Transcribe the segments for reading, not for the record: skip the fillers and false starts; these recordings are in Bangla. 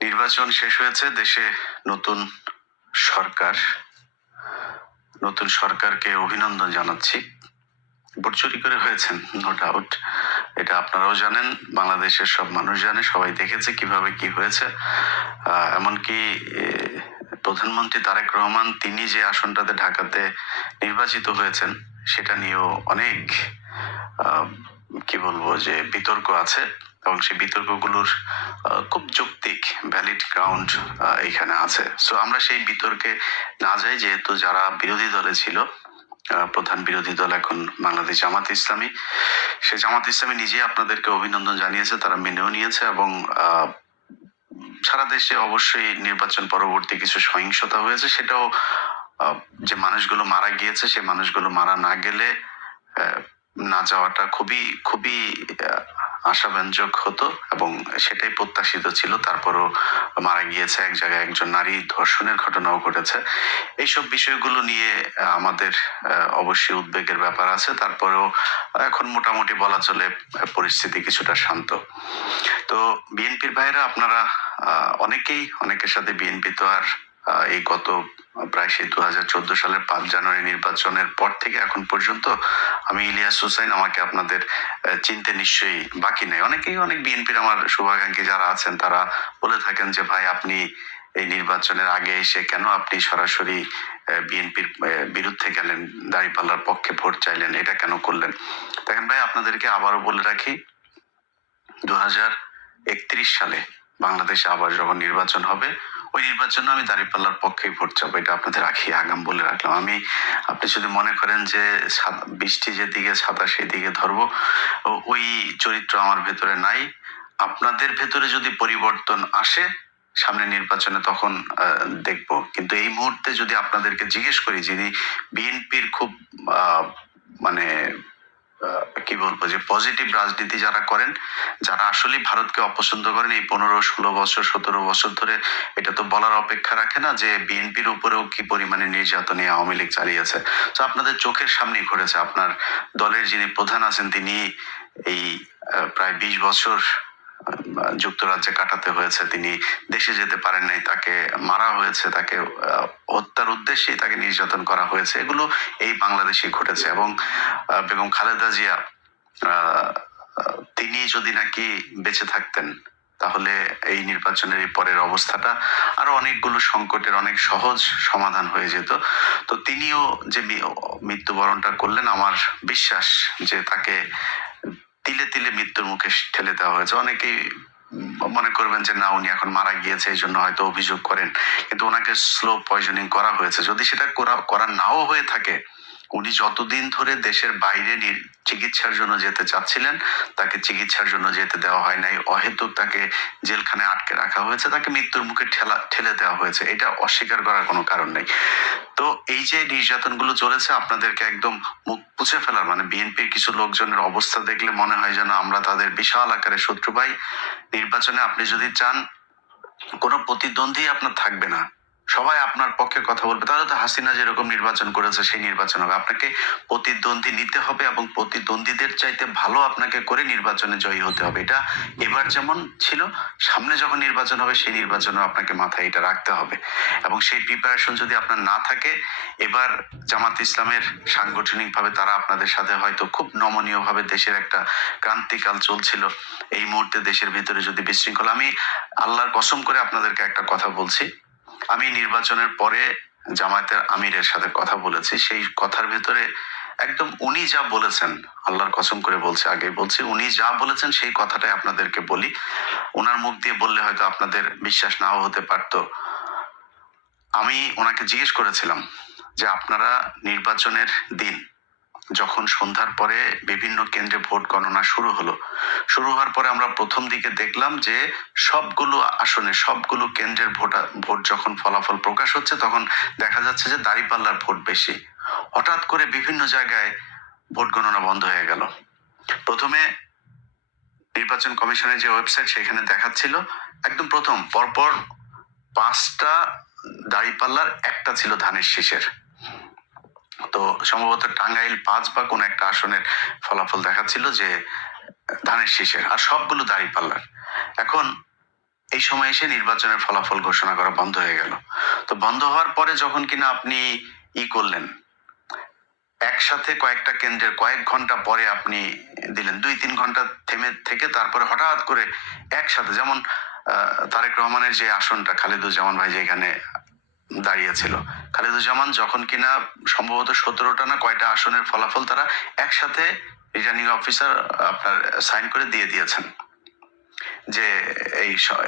নির্বাচন শেষ হয়েছে, দেশে নতুন সরকার। নতুন সরকারকে অভিনন্দন জানাচ্ছি। ভোট চুরি করে হয়েছেন, নো ডাউট। এটা আপনারাও জানেন, বাংলাদেশের সব মানুষ জানে, সবাই দেখেছে কিভাবে কি হয়েছে। এমনকি প্রধানমন্ত্রী তারেক রহমান তিনি যে আসনটাতে ঢাকাতে নির্বাচিত হয়েছেন সেটা নিয়েও অনেক কি বলবো যে বিতর্ক আছে, এবং সেই বিতর্কগুলোর খুব যৌক্তিক ভ্যালিড গ্রাউন্ড এখানে আছে। সো আমরা সেই বিতর্কে না যাই, যেহেতু যারা বিরোধী দলে ছিল, প্রধান বিরোধী দল এখন বাংলাদেশ জামাত ইসলামী, সে জামাত ইসলামী নিজে আপনাদেরকে অভিনন্দন জানিয়েছে, তারা মেনেও নিয়েছে। এবং সারা দেশে অবশ্যই নির্বাচন পরবর্তী কিছু সহিংসতা হয়েছে, সেটাও যে মানুষগুলো মারা গিয়েছে, সে মানুষগুলো মারা না গেলে না যাওয়াটা খুবই খুবই আশাব্যঞ্জক হতো, এবং সেটাই প্রত্যাশিত ছিল। তারপরও মারা গিয়েছে, এক জায়গায় একজন নারী ধর্ষণের ঘটনাও ঘটেছে। এইসব বিষয়গুলো নিয়ে আমাদের অবশ্যই উদ্বেগের ব্যাপার আছে। তারপরেও এখন মোটামুটি বলা চলে পরিস্থিতি কিছুটা শান্ত। তো বিএনপির ভাইরা, আপনারা অনেকেই, অনেকের সাথে বিএনপি তো আর এই গত প্রায় সেই 2014 সালের 5 জানুয়ারি নির্বাচনের পর থেকে এখন পর্যন্ত, আমি ইলিয়াস হোসেন, আমাকে আপনাদের চিনতে নিশ্চয়ই বাকি নেই। অনেকেই, অনেক বিএনপির আমার শুভাকাঙ্ক্ষী যারা আছেন, তারা বলে থাকেন যে ভাই, আপনি এই নির্বাচনের আগে এসে কেন আপনি সরাসরি বিএনপির বিরুদ্ধে গেলেন, দাঁড়িপাল্লার পক্ষে ভোট চাইলেন, এটা কেন করলেন? দেখেন ভাই, আপনাদেরকে আবারও বলে রাখি, 2031 সালে বাংলাদেশে আবার যখন নির্বাচন হবে, ওই নির্বাচনে আমি দাঁড়িপাল্লার পক্ষেই ভোট চাবো, এটা আপনাদের আগাম বলে রাখলাম। আপনি যদি মনে করেন যে বৃষ্টি যেদিকে ছাতা সেদিকে ধরবো, ওই চরিত্র আমার ভেতরে নাই। আপনাদের ভেতরে যদি পরিবর্তন আসে সামনে নির্বাচনে, তখন দেখবো। কিন্তু এই মুহূর্তে যদি আপনাদেরকে জিজ্ঞেস করি, যিনি বিএনপির খুব মানে কি বলবো যে পজিটিভ রাজনীতি যারা করেন, যারা আসলে ভারতকে অপছন্দ করেন, এই 15-16 বছর 17 বছর ধরে, এটা তো বলার অপেক্ষা রাখে না যে বিএনপির উপরেও কি পরিমাণে নির্যাতন আওয়ামী লীগ চালিয়েছে। তো আপনাদের চোখের সামনেই ঘটেছে। আপনার দলের যিনি প্রধান আছেন, তিনি এই প্রায় 20 বছর যুক্তরাজ্যে কাটাতে হয়েছে, তিনি দেশে যেতে পারেন নাই, তাকে মারা হয়েছে, তাকে হত্যার উদ্দেশ্যে তাকে নির্যাতন করা হয়েছে। এগুলো এই বাংলাদেশে ঘটেছে। এবং বেগম খালেদা জিয়া, তিনি যদি নাকি বেঁচে থাকতেন, তাহলে এই নির্বাচনের এই পরের অবস্থাটা আরো অনেকগুলো সংকটের অনেক সহজ সমাধান হয়ে যেত। তো তিনিও যে মৃত্যুবরণটা করলেন, আমার বিশ্বাস যে তাকে তিলে তিলে মৃত্যুর মুখে ঠেলে দেওয়া হয়েছে। অনেকেই মনে করবেন যে না, উনি এখন মারা গিয়েছে, এই জন্য হয়তো অভিযোগ করেন, কিন্তু ওনাকে স্লো পয়জনিং করা হয়েছে। যদি সেটা করা নাও হয়ে থাকে, উনি যতদিন ধরে দেশের বাইরে চিকিৎসার জন্য যেতে চাচ্ছিলেন, তাকে চিকিৎসার জন্য যেতে দেওয়া হয় নাই, অহেতুক তাকে জেলখানে আটকে রাখা হয়েছে, তাকে মৃত্যুর মুখে ঠেলে দেওয়া হয়েছে। এটা অস্বীকার করার কোনো কারণ নেই। তো এই যে নির্যাতনগুলো চলেছে, আপনাদেরকে একদম মুখ পুছে ফেলার, মানে বিএনপির কিছু লোকজনের অবস্থা দেখলে মনে হয় যেন আমরা তাদের বিশাল আকারে শত্রু। ভাই, নির্বাচনে আপনি যদি চান কোনো প্রতিদ্বন্দ্বী আপনার থাকবে না, সবাই আপনার পক্ষে কথা বলবে, তাহলে তো হাসিনা যেরকম নির্বাচন করেছে সেই নির্বাচন হবে। আপনাকে প্রতিদ্বন্দ্বী নিতে হবে, এবং প্রতিদ্বন্দ্বীদের চাইতে ভালো আপনাকে করে নির্বাচনে জয়ী হতে হবে। এটা এবার যেমন ছিল, সামনে যখন নির্বাচন হবে সেই নির্বাচনে আপনাকে মাথায় এটা রাখতে হবে। এবং সেই প্রিপারেশন যদি আপনার না থাকে, এবার জামাত ইসলামের সাংগঠনিকভাবে তারা আপনাদের সাথে হয়তো খুব নমনীয় ভাবে, দেশের একটা ক্রান্তিকাল চলছিল, এই মুহূর্তে দেশের ভিতরে যদি বিশৃঙ্খলা, আমি আল্লাহর কসম করে আপনাদেরকে একটা কথা বলছি, আমি নির্বাচনের পরে জামায়াতের আমিরের সাথে কথা বলেছি, সেই কথার ভেতরে একদম উনি যা বলেছেন, আল্লাহর কসম করে বলছি, আগে বলছি, উনি যা বলেছেন সেই কথাটাই আপনাদেরকে বলি। ওনার মুখ দিয়ে বললে হয়তো আপনাদের বিশ্বাস নাও হতে পারতো। আমি ওনাকে জিজ্ঞেস করেছিলাম যে আপনারা নির্বাচনের দিন যখন সন্ধ্যার পরে বিভিন্ন কেন্দ্রে ভোট গণনা শুরু হওয়ার পরে আমরা প্রথম দিকে দেখলাম যে সবগুলো আসনে, সবগুলো কেন্দ্রের ভোট যখন ফলাফল প্রকাশ হচ্ছে, তখন দেখা যাচ্ছে যে দাঁড়িপাল্লার ভোট বেশি। হঠাৎ করে বিভিন্ন জায়গায় ভোট গণনা বন্ধ হয়ে গেল। প্রথমে নির্বাচন কমিশনের যে ওয়েবসাইট, সেখানে দেখাচ্ছিল একদম প্রথম পরপর 5টা দাঁড়িপাল্লার, একটা ছিল ধানের শীষের। তো সম্ভবত টাঙ্গাইল 5 বা কোন একটা আসনের ফলাফল দেখাচ্ছিল যে ধানের শীষের, আর সবগুলো দাঁড়িপাল্লার। এখন এই সময় এসে নির্বাচনের ফলাফল ঘোষণা করা বন্ধ হয়ে গেল। তো বন্ধ হওয়ার পরে যখন কিনা আপনি করলেন, একসাথে কয়েকটা কেন্দ্রের কয়েক ঘন্টা পরে আপনি দিলেন, 2-3 ঘন্টা থেমে থেকে তারপরে হঠাৎ করে একসাথে, যেমন তারেক রহমানের যে আসনটা খালেদুজ্জামান ভাই যেখানে দাঁড়িয়েছিল, খালেদুজ্জামান যখন কিনা সম্ভবত 17টা না কয়টা আসনের ফলাফল তারা একসাথে রিটার্নিং অফিসার আপনার সাইন করে দিয়ে দিয়েছেন, যে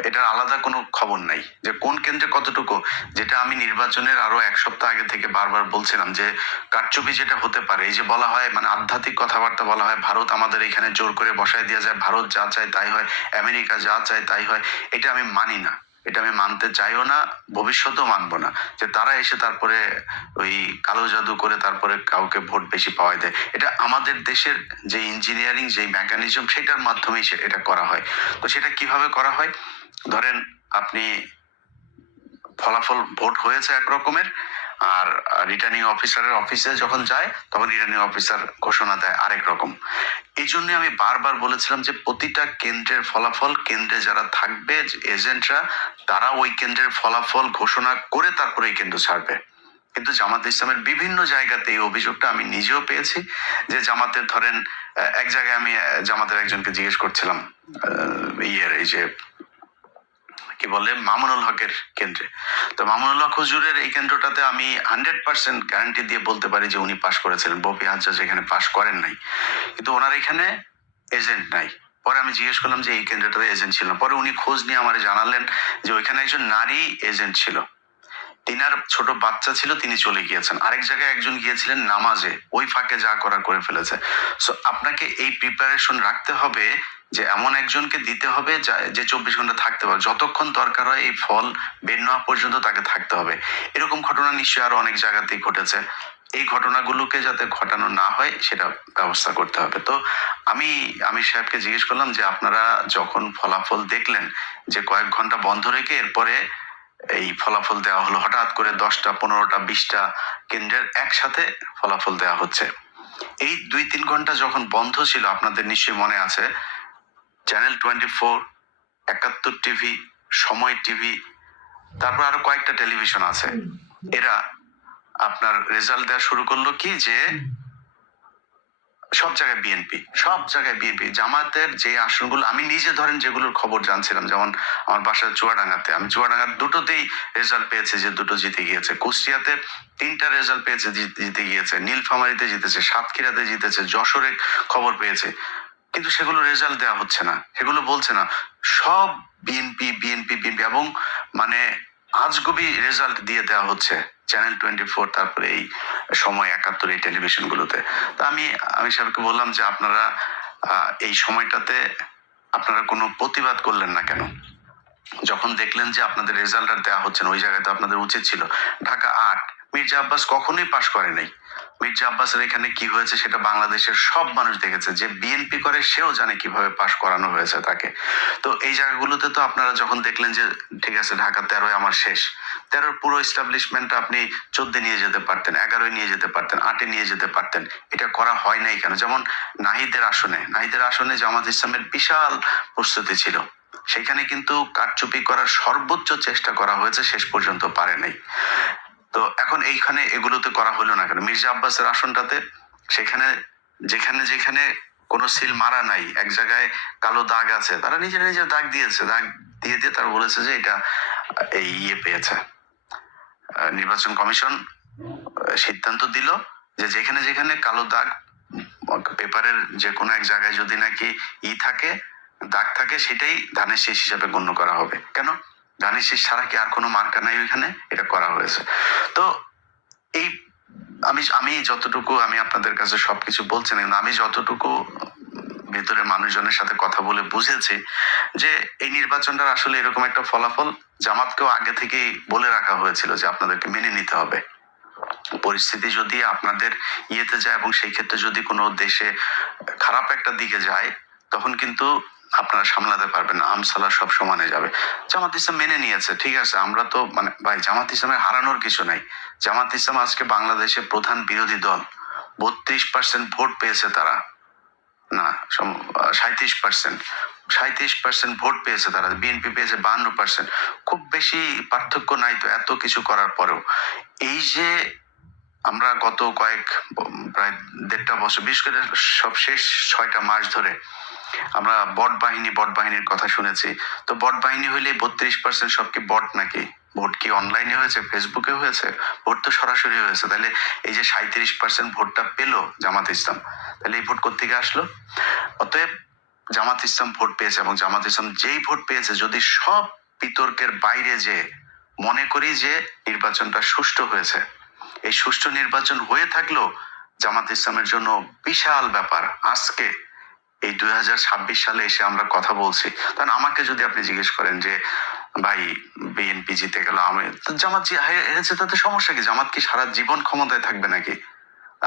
এটার আলাদা কোনো খবর নাই যে কোন কেন্দ্রে কতটুকু। যেটা আমি নির্বাচনের আরো 1 সপ্তাহ আগে থেকে বারবার বলছিলাম যে কারচুপি যেটা হতে পারে, এই যে বলা হয় মানে আধ্যাত্মিক কথাবার্তা বলা হয়, ভারত আমাদের এখানে জোর করে বসায় দেওয়া যায়, ভারত যা চায় তাই হয়, আমেরিকা যা চায় তাই হয়, এটা আমি মানি না, এটা আমি মানতে চাইও না, ভবিষ্যতেও মানবো না, যে তারা এসে তারপরে ওই কালো জাদু করে তারপরে কাউকে ভোট বেশি পাওয়াই দেয়। এটা আমাদের দেশের যে ইঞ্জিনিয়ারিং যে মেকানিজম সেটার মাধ্যমেই এটা করা হয়। তো সেটা কিভাবে করা হয়, ধরেন আপনি ফলাফল ভোট হয়েছে এক রকমের, আর রিটার্নিং অফিসারের অফিসে যখন যায় তখন রিটার্নিং অফিসার ঘোষণা দেয় আরেক রকম। এই জন্য আমি বারবার বলেছিলাম যে প্রতিটা কেন্দ্রের ফলাফল, কেন্দ্রে যারা থাকবে এজেন্টরা, তারা ওই কেন্দ্রের ফলাফল ঘোষণা করে তারপরে এই কেন্দ্র ছাড়বে। কিন্তু জামাত ইসলামের বিভিন্ন জায়গাতে এই অভিযোগটা আমি নিজেও পেয়েছি, যে জামাতের ধরেন এক জায়গায় আমি জামাতের একজনকে জিজ্ঞেস করছিলাম, এই যে কি বলে মামুনুল হকের কেন্দ্রে, তো মামুনুল হক হুজুরের এই কেন্দ্রটাতে আমি 100% গ্যারান্টি দিয়ে বলতে পারি যে উনি পাশ করেছিলেন, বপি হাজ্জাজ এখানে পাশ করেন নাই, কিন্তু ওনার এখানে এজেন্ট নাই। পরে আমি জিজ্ঞেস করলাম যে এই কেন্দ্রটাতে এজেন্ট ছিল না, পরে উনি খোঁজ নিয়ে আমার জানালেন যে ওইখানে একজন নারী এজেন্ট ছিল, তিনার ছোট বাচ্চা ছিল, তিনি চলে গিয়েছেন, আরেক জায়গায় একজন গিয়েছিলেন নামাজে, ওই ফাঁকে যা করার করে ফেলেছে। সো আপনাকে এই প্রিপারেশন রাখতে হবে যে এমন একজনকে দিতে হবে যে 24 ঘন্টা থাকতে পারে, যতক্ষণ দরকার হয় এই ফল বের না হওয়া পর্যন্ত তাকে থাকতে হবে। এরকম ঘটনা নিশ্চয়ই আরো অনেক জায়গাতেই ঘটেছে, এই ঘটনাগুলোকে যাতে ঘটানো না হয় সেটা ব্যবস্থা করতে হবে। তো আমি আমি সাহেবকে জিজ্ঞেস করলাম যে আপনারা যখন ফলাফল দেখলেন যে কয়েক ঘন্টা বন্ধ রেখে এরপরে এই ফলাফল দেওয়া হলো, হঠাৎ করে 10টা 15টা 20টা কেন্দ্রের একসাথে ফলাফল দেওয়া হচ্ছে, এই 2-3 ঘন্টা যখন বন্ধ ছিল আপনাদের নিশ্চয়ই মনে আছে, চ্যানেল 24, 71 টিভি, সময় টিভি, তারপর আরো কয়েকটা টেলিভিশন আছে, এরা আপনার রেজাল্ট দেওয়া শুরু করলো কি যে সব জায়গায় বিএনপি, সব জায়গায় বিএনপি। জামাতের যে আসনগুলো আমি নিজে ধরেন যেগুলোর খবর জানছিলাম, যেমন আমার বাসার চুয়াডাঙ্গাতে, আমি চুয়াডাঙ্গার দুটোতেই রেজাল্ট পেয়েছে যে দুটো জিতে গিয়েছে, কুষ্টিয়াতে 3টা রেজাল্ট পেয়েছে জিতে গিয়েছে, নীলফামারীতে জিতেছে, সাতক্ষীরাতে জিতেছে, যশোরে খবর পেয়েছে, কিন্তু সেগুলো রেজাল্ট দেওয়া হচ্ছে না, সেগুলো বলছে না, সব বিএনপি বিএনপি বিএনপি, এবং মানে আজগুবি রেজাল্ট দিয়ে দেওয়া হচ্ছে চ্যানেল 24, তারপরে এই সময় 71, এই টেলিভিশন গুলোতে। তা আমি সাহেবকে বললাম যে আপনারা এই সময়টাতে আপনারা কোনো প্রতিবাদ করলেন না কেন, যখন দেখলেন যে আপনাদের রেজাল্ট আর দেওয়া হচ্ছে না, ওই জায়গায় তো আপনাদের উচিত ছিল। ঢাকা 8, মির্জা আব্বাস কখনোই পাশ করে নাই, মির্জা আব্বাসের এখানে কি হয়েছে সেটা বাংলাদেশের সব মানুষ দেখেছে, যে বিএনপি করে সেও জানে কিভাবে পাশ করানো হয়েছে তাকে। তো এই জায়গাগুলোতে তো আপনারা যখন দেখলেন যে ঠিক আছে ঢাকা 13 আমার শেষ, 13 পুরো এস্টাবলিশমেন্ট আপনি 14 নিয়ে যেতে পারতেন, 11 নিয়ে যেতে পারতেন, 8 নিয়ে যেতে পারতেন, এটা করা হয় নাই কেন? যেমন নাহিদের আসনে জামাত ইসলামের বিশাল প্রস্তুতি ছিল, সেখানে কিন্তু কারচুপি করার সর্বোচ্চ চেষ্টা করা হয়েছে, শেষ পর্যন্ত পারে নাই। তো এখন এইখানে এগুলোতে করা হলো না কেন? মির্জা আব্বাসের আসনটাতে সেখানে যেখানে যেখানে কোনো সিল মারা নাই, এক জায়গায় কালো দাগ আছে, তারা নিজের নিজের দাগ দিয়েছে, দাগ দিয়ে দিয়ে তারা বলেছে যে এটা এই পেয়েছে। নির্বাচন কমিশন সিদ্ধান্ত দিল যে যেখানে যেখানে কালো দাগ পেপারের যে কোনো এক জায়গায় যদি নাকি থাকে, দাগ থাকে, সেটাই ধানের শীষ হিসাবে গণ্য করা হবে। কেন? ধানের শীষ ছাড়া কি আর কোনো মার্কা নাই ওইখানে? এটা করা হয়েছে। তো এই আমি যতটুকু আমি আপনাদের কাছে সবকিছু বলছি না, কিন্তু আমি যতটুকু ভেতরে মানুষজনের সাথে কথা বলে বুঝেছি যে এই নির্বাচনটার আসলে এরকম একটা ফলাফল, জামাতকেও আগে থেকেই বলে রাখা হয়েছিল যে আপনাদেরকে মেনে নিতে হবে, পরিস্থিতি যদি আপনাদের ইয়েতে যায় এবং সেই ক্ষেত্রে যদি কোনো দেশে খারাপ একটা দিকে যায় তখন কিন্তু আপনারা সামলাতে পারবেন না, আমসালা সব সমানে যাবে। জামাত ইসলাম মেনে নিয়েছে, ঠিক আছে, আমরা তো মানে ভাই জামাত ইসলামের হারানোর কিছু নাই। জামাত ইসলাম আজকে বাংলাদেশের প্রধান বিরোধী দল, 32% ভোট পেয়েছে তারা, না 37%, 37% ভোট পেয়েছে, তারা বিএনপি পেয়েছে 52%। খুব বেশি পার্থক্য নাই তো এত কিছু করার পরেও। এই যে আমরা গত প্রায় 1.5 বছর, বিশেষ করে সব শেষ 6টা মাস ধরে আমরা বট বাহিনীর কথা শুনেছি। তো বট বাহিনী হইলে 32% সব কি বট নাকি? ভোট কি অনলাইনে হয়েছে, ফেসবুকে হয়েছে? ভোট তো সরাসরি হয়েছে। তাহলে এই যে 37% ভোটটা পেলো জামাত ইসলাম, তাহলে এই ভোট কোত্থেকে আসলো? অতএব জামাত ইসলাম ভোট পেয়েছে, এবং জামাত ইসলাম যেই ভোট পেয়েছে, যদি সব বিতর্কের বাইরে যে মনে করি যে নির্বাচনটা সুষ্ঠু হয়েছে, এই সুষ্ঠু নির্বাচন হয়ে থাকলেও জামাত ইসলামের জন্য বিশাল ব্যাপার। আজকে এই 2026 সালে এসে আমরা কথা বলছি, কারণ আমাকে যদি আপনি জিজ্ঞেস করেন যে ভাই বিএনপি জিতে গেল, আমি জামাত হেরেছে, তাতে সমস্যা কি? জামাত কি সারা জীবন ক্ষমতায় থাকবে নাকি?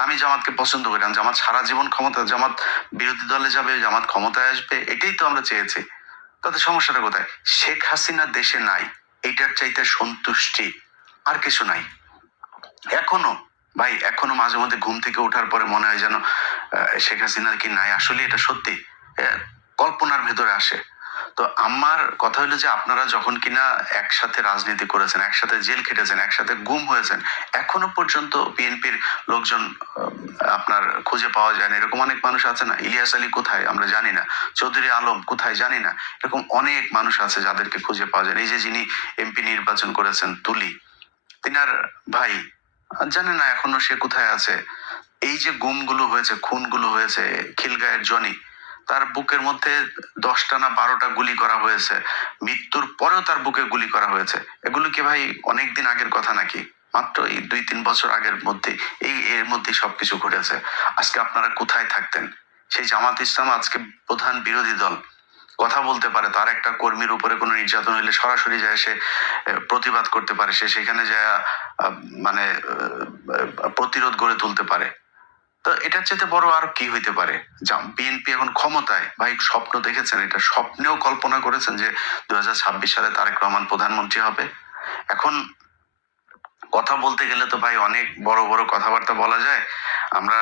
আমি জামাতকে পছন্দ করি, জামাত সারা জীবন ক্ষমতা, জামাত বিরোধী দলে যাবে, জামাত ক্ষমতায় আসবে, এটাই তো আমরা চেয়েছি। তাতে সমস্যাটা কোথায়? শেখ হাসিনা দেশে নাই, এইটার চাইতে সন্তুষ্টি আর কিছু নাই। এখনো ভাই, এখনো মাঝে মধ্যে ঘুম থেকে ওঠার পরে মনে হয় যেন শেখ হাসিনার কি নাই। আসলে এটা সত্যি কল্পনার ভেতরে আসে। তো আমার কথা হলো যে আপনারা যখন কিনা একসাথে রাজনীতি করেছেন, একসাথে জেল খেটেছেন, একসাথে গুম হয়েছেন, এখনো পর্যন্ত বিএনপির লোকজন আপনার খুঁজে পাওয়া যায় না। এরকম অনেক মানুষ আছে না? ইলিয়াস আলী কোথায় আমরা জানি না, চৌধুরী আলম কোথায় জানি না। এরকম অনেক মানুষ আছে যাদেরকে খুঁজে পাওয়া যায় না। এই যে যিনি এমপি নির্বাচন করেছেন তুলি, তিনার ভাই জানে না এখনো সে কোথায় আছে। এই যে গুমগুলো হয়েছে, খুনগুলো হয়েছে, খিলগাঁয়ের জনি, তার বুকের মধ্যে 10টা না 12টা গুলি করা হয়েছে, মৃত্যুর পরেও তার বুকে গুলি করা হয়েছে। এগুলো কি ভাই অনেকদিন আগের কথা নাকি? মাত্র এই 2-3 বছর আগের মধ্যে এর মধ্যে সবকিছু ঘটেছে। আজকে আপনারা কোথায় থাকতেন? সেই জামাত ইসলাম আজকে প্রধান বিরোধী দল, কথা বলতে পারে, তার একটা কর্মীর উপরে কোনো নির্যাতন হইলে সরাসরি যায় সে প্রতিবাদ করতে পারে, সে সেখানে যায় মানে প্রতিরোধ গড়ে তুলতে পারে। তো এটার চেয়ে বড় আর কি হইতে পারে? বিএনপি এখন ক্ষমতায়, ভাই স্বপ্ন দেখেছেন? এটা স্বপ্নেও কল্পনা করেছেন যে 2026 সালে তারেক রহমান প্রধানমন্ত্রী হবে? এখন কথা বলতে গেলে তো ভাই অনেক বড় বড় কথাবার্তা বলা যায়। আমরা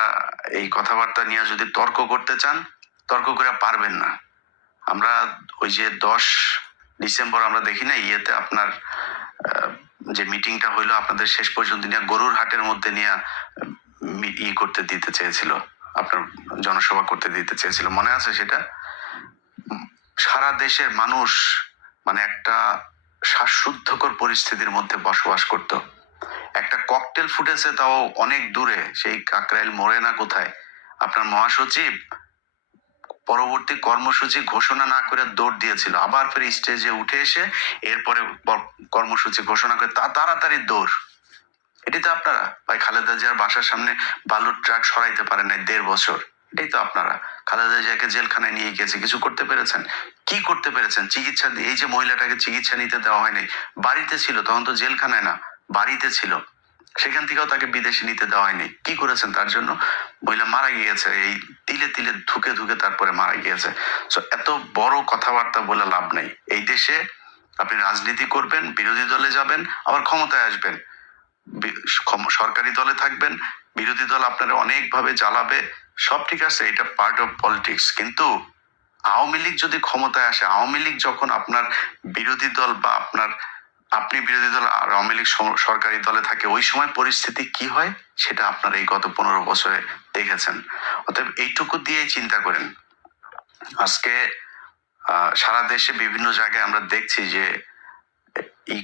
এই কথাবার্তা নিয়ে যদি তর্ক করতে চান, তর্ক করে পারবেন না। আমরা ওই যে 10 ডিসেম্বর আমরা দেখি না ইয়েতে আপনার যে মিটিংটা হইলো আপনাদের, শেষ পর্যন্ত নিয়ে গরুর হাটের মধ্যে নিয়ে করতে দিতে চেয়েছিল, আপনার জনসভা করতে দিতে চেয়েছিল, মনে আছে সেটা? সারা দেশের মানুষ মানে একটা শ্বাসরুদ্ধকর পরিস্থিতির মধ্যে বসবাস করত। একটা ককটেল ফুটেছে, তাও অনেক দূরে, সেই কাকরাইল মোড়ে না কোথায়। আপনার মহাসচিব পরবর্তী কর্মসূচি ঘোষণা না করে দৌড় দিয়েছিল, আবার ফের স্টেজে উঠে এসে এরপরে কর্মসূচি ঘোষণা করে তাড়াতাড়ি দৌড়। এটি তো আপনারা ভাই খালেদা জিয়ার বাসার সামনে বালুর ট্রাক সরাইতে পারেন নাই 1.5 বছর। এটাই তো আপনারা। খালেদা জিয়াকে জেলখানায় নিয়ে গিয়েছে, কিছু করতে পেরেছেন? কি করতে পেরেছেন? চিকিৎসা দিয়ে, এই যে মহিলাটাকে চিকিৎসা নিতে দেওয়া হয়নি, বাড়িতে ছিল তখন, তো জেলখানায় না, বাড়িতে ছিল, সেখান থেকেও তাকে বিদেশে নিতে দেওয়া হয়নি। কি করেছেন তার জন্য? মহিলা মারা গিয়েছে, এই তিলে তিলে ধুকে ধুকে তারপরে মারা গিয়েছে। সো এত বড় কথাবার্তা বলে লাভ নেই। এই দেশে আপনি রাজনীতি করবেন, বিরোধী দলে যাবেন, আবার ক্ষমতায় আসবেন, সরকারি দলে থাকবেন, বিরোধী দল আপনারা অনেকভাবে জ্বালাবে, সব ঠিক আছে, এটা পার্ট অফ পলিটিক্স। কিন্তু আওয়ামী লীগ যদি ক্ষমতায় আসে, আওয়ামী লীগ যখন আপনার বিরোধী দল বা আপনি বিরোধী দল আর আওয়ামী লীগ সরকারি দলে থাকে, ওই সময় পরিস্থিতি কি হয় সেটা আপনারা এই গত 15 বছরে দেখেছেন। অতএব এইটুকু দিয়েই চিন্তা করেন। আজকে সারা দেশে বিভিন্ন জায়গায় আমরা দেখছি যে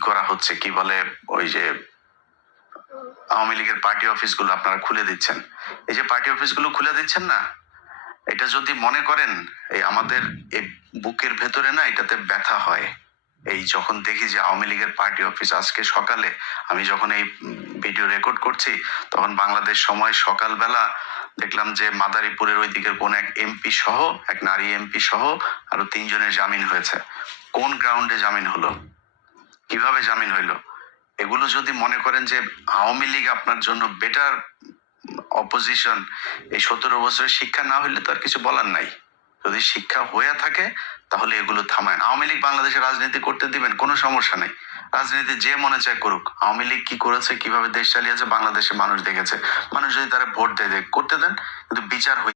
করা হচ্ছে, কি বলে, ওই যে আওয়ামী লীগের পার্টি অফিস গুলো আপনারা খুলে দিচ্ছেন। এই যে পার্টি অফিস গুলো খুলে দিচ্ছেন না, এটা যদি মনে করেন এই আমাদের এই বুকের ভেতরে না এটাতে ব্যথা হয়। এই যখন দেখি যে আওয়ামী লীগের পার্টি অফিস, আজকে সকালে আমি যখন এই ভিডিও রেকর্ড করছি, তখন বাংলাদেশ সময় সকালবেলা দেখলাম যে মাদারীপুরের ওই দিকের কোন এক এমপি সহ, এক নারী এমপি সহ আরো 3 জনের জামিন হয়েছে। কোন গ্রাউন্ডে জামিন হলো? কিভাবে জামিন হইলো? এগুলো যদি মনে করেন যে আওয়ামী লীগ আপনার জন্য বেটার অপোজিশন, এই 17 বছরের শিক্ষা না হইলে তো আর কিছু বলার নাই। যদি শিক্ষা হয়ে থাকে তাহলে এগুলো থামায়। আওয়ামী লীগ বাংলাদেশে রাজনীতি করতে দিবেন, কোনো সমস্যা নেই, রাজনীতি যে মনে চায় করুক। আওয়ামী লীগ কি করেছে, কিভাবে দেশ চালিয়েছে বাংলাদেশের মানুষ দেখেছে। মানুষ যদি তারা ভোট দেয়, করতে দেন, কিন্তু বিচার